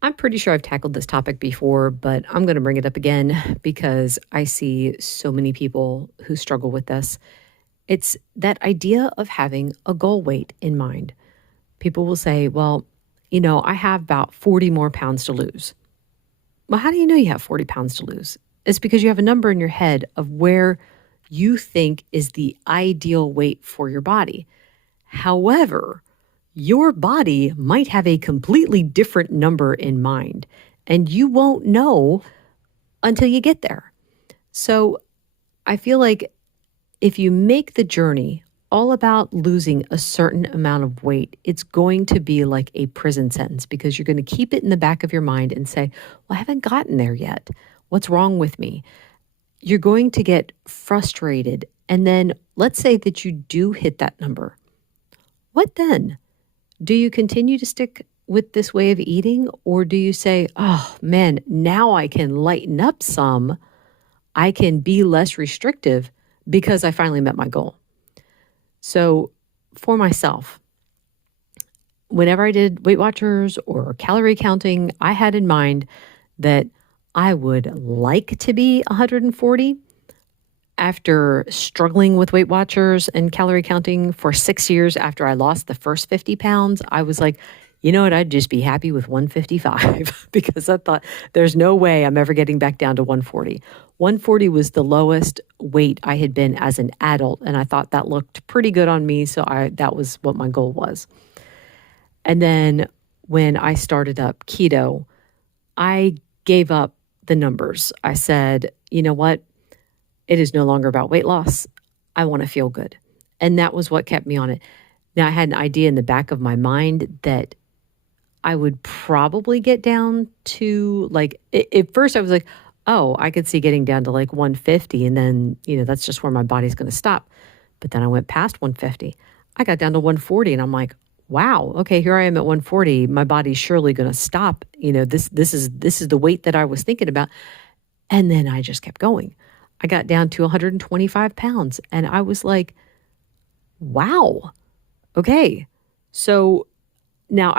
I'm pretty sure I've tackled this topic before, but I'm going to bring it up again because I see so many people who struggle with this. It's that idea of having a goal weight in mind. People will say, well, I have about 40 more pounds to lose. Well, how do you know you have 40 pounds to lose? It's because you have a number in your head of where you think is the ideal weight for your body. However, your body might have a completely different number in mind, and you won't know until you get there. So I feel like if you make the journey all about losing a certain amount of weight, it's going to be like a prison sentence because you're going to keep it in the back of your mind and say, well, I haven't gotten there yet. What's wrong with me? You're going to get frustrated. And then let's say that you do hit that number. What then? Do you continue to stick with this way of eating, or do you say, oh man, now I can lighten up some, I can be less restrictive because I finally met my goal? So for myself, whenever I did Weight Watchers or calorie counting, I had in mind that I would like to be 140. After struggling with Weight Watchers and calorie counting for 6 years after I lost the first 50 pounds, I was like, you know what, I'd just be happy with 155 because I thought there's no way I'm ever getting back down to 140. 140 was the lowest weight I had been as an adult, and I thought that looked pretty good on me, so that was what my goal was. And then when I started up keto, I gave up the numbers. I said, you know what? It is no longer about weight loss. I want to feel good. And that was what kept me on it. Now, I had an idea in the back of my mind that I would probably get down to at first I was like, oh, I could see getting down to like 150. And then, that's just where my body's going to stop. But then I went past 150. I got down to 140 and I'm like, wow, okay, here I am at 140. My body's surely going to stop. This is the weight that I was thinking about. And then I just kept going. I got down to 125 pounds and I was like, wow, okay. So now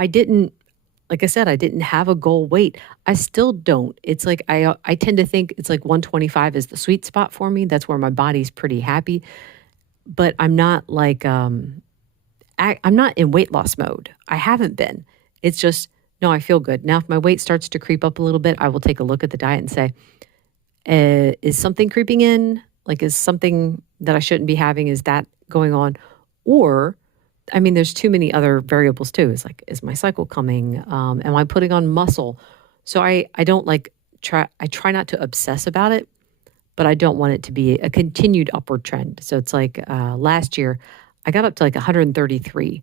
like I said, I didn't have a goal weight. I still don't. It's like, I tend to think it's like 125 is the sweet spot for me. That's where my body's pretty happy, but I'm not like, I'm not in weight loss mode. I haven't been. It's just, no, I feel good. Now, if my weight starts to creep up a little bit, I will take a look at the diet and say, is something creeping in? Like, is something that I shouldn't be having? Is that going on? Or, there's too many other variables too. It's like, is my cycle coming? Am I putting on muscle? So I don't try not to obsess about it, but I don't want it to be a continued upward trend. So it's like last year, I got up to like 133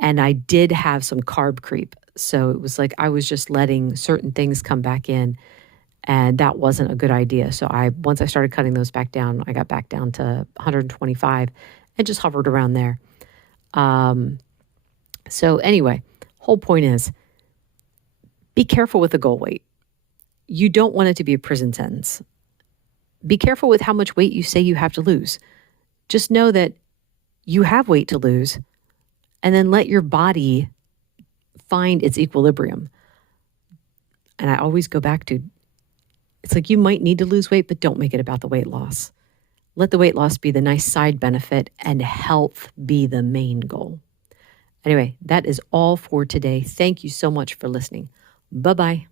and I did have some carb creep. So it was like I was just letting certain things come back in. And that wasn't a good idea. So once I started cutting those back down, I got back down to 125 and just hovered around there. So anyway, whole point is be careful with the goal weight. You don't want it to be a prison sentence. Be careful with how much weight you say you have to lose. Just know that you have weight to lose and then let your body find its equilibrium. And I always go back to, it's like you might need to lose weight, but don't make it about the weight loss. Let the weight loss be the nice side benefit and health be the main goal. Anyway, that is all for today. Thank you so much for listening. Bye-bye.